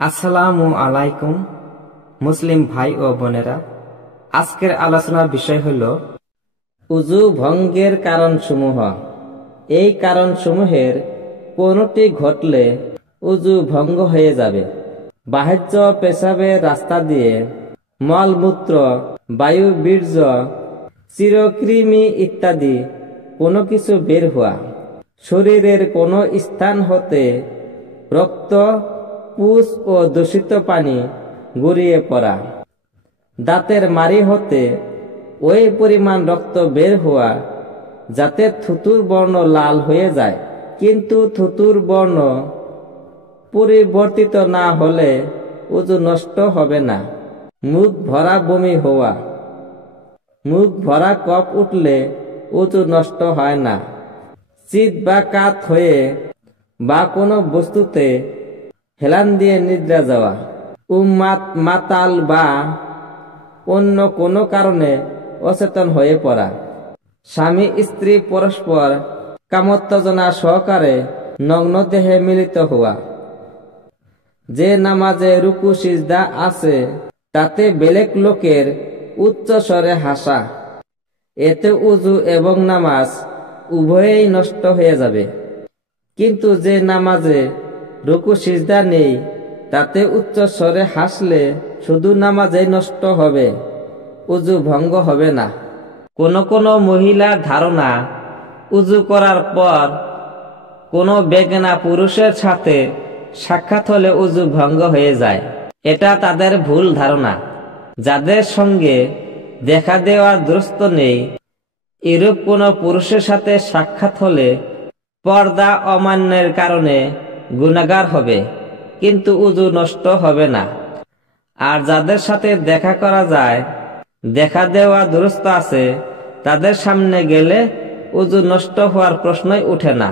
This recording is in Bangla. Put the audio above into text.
আসসালামু আলাইকুম মুসলিম ভাই ও বোনেরা, আজকের আলোচনার বিষয় হল উযু ভঙ্গের কারণসমূহ। এই কারণসমূহের কোনটি ঘটলে উযু ভঙ্গ হয়ে যাবে। বাহ্য পেশাবের রাস্তা দিয়ে মলমূত্র, বায়ু, বীর্য, চিরকৃমি ইত্যাদি কোনো কিছু বের হওয়া, শরীরের কোনো স্থান হতে রক্ত, পুষ ও দূষিত পানি গড়িয়ে পড়া, দাঁতের মাড়ি হতে ওই পরিমাণ রক্ত বের হওয়া যাতে থুতুর বর্ণ লাল হয়ে যায়, কিন্তু থুতুর বর্ণ পরিবর্তিত না হলে উযু নষ্ট হবে না। মুখ ভরা বমি হওয়া, মুখ ভরা কফ উঠলে উযু নষ্ট হয় না। চিত বা কাত হয়ে বা কোনো বস্তুতে হেলান দিয়ে নিদ্রা যাওয়া, উন্মাদ, মাতাল বা অন্য কোনো কারণে অচেতন হয়ে পড়া, স্বামী স্ত্রী পরস্পর কামোত্তেজনা সহকারে নগ্ন দেহে মিলিত হওয়া, যে নামাজে রুকু সিজদা আছে তাতে বেলেগ লোকের উচ্চ স্বরে হাসা, এতে উযু এবং নামাজ উভয়েই নষ্ট হয়ে যাবে। কিন্তু যে নামাজে রুকু সিজদা নেই তাতে উচ্চ স্বরে হাসলে শুধু নামাজই নষ্ট হবে, উযু ভঙ্গ হবে না। কোনো মহিলার ধারণা উযু করার পর কোনো বেগানা পুরুষের সাথে সাক্ষাৎ হলে উযু ভঙ্গ হয়ে যায়। এটা তাদের ভুল ধারণা। যাদের সঙ্গে দেখা দেওয়ার দুরস্ত নেই, এরূপ কোনো পুরুষের সাথে সাক্ষাৎ হলে পর্দা অমান্যের কারণে গুনাহগার হবে, কিন্তু উযু নষ্ট হবে না। আর যাদের সাথে দেখা করা যায়, দেখা দেওয়া দুরস্ত আছে, তাদের সামনে গেলে উযু নষ্ট হওয়ার প্রশ্নই ওঠে না।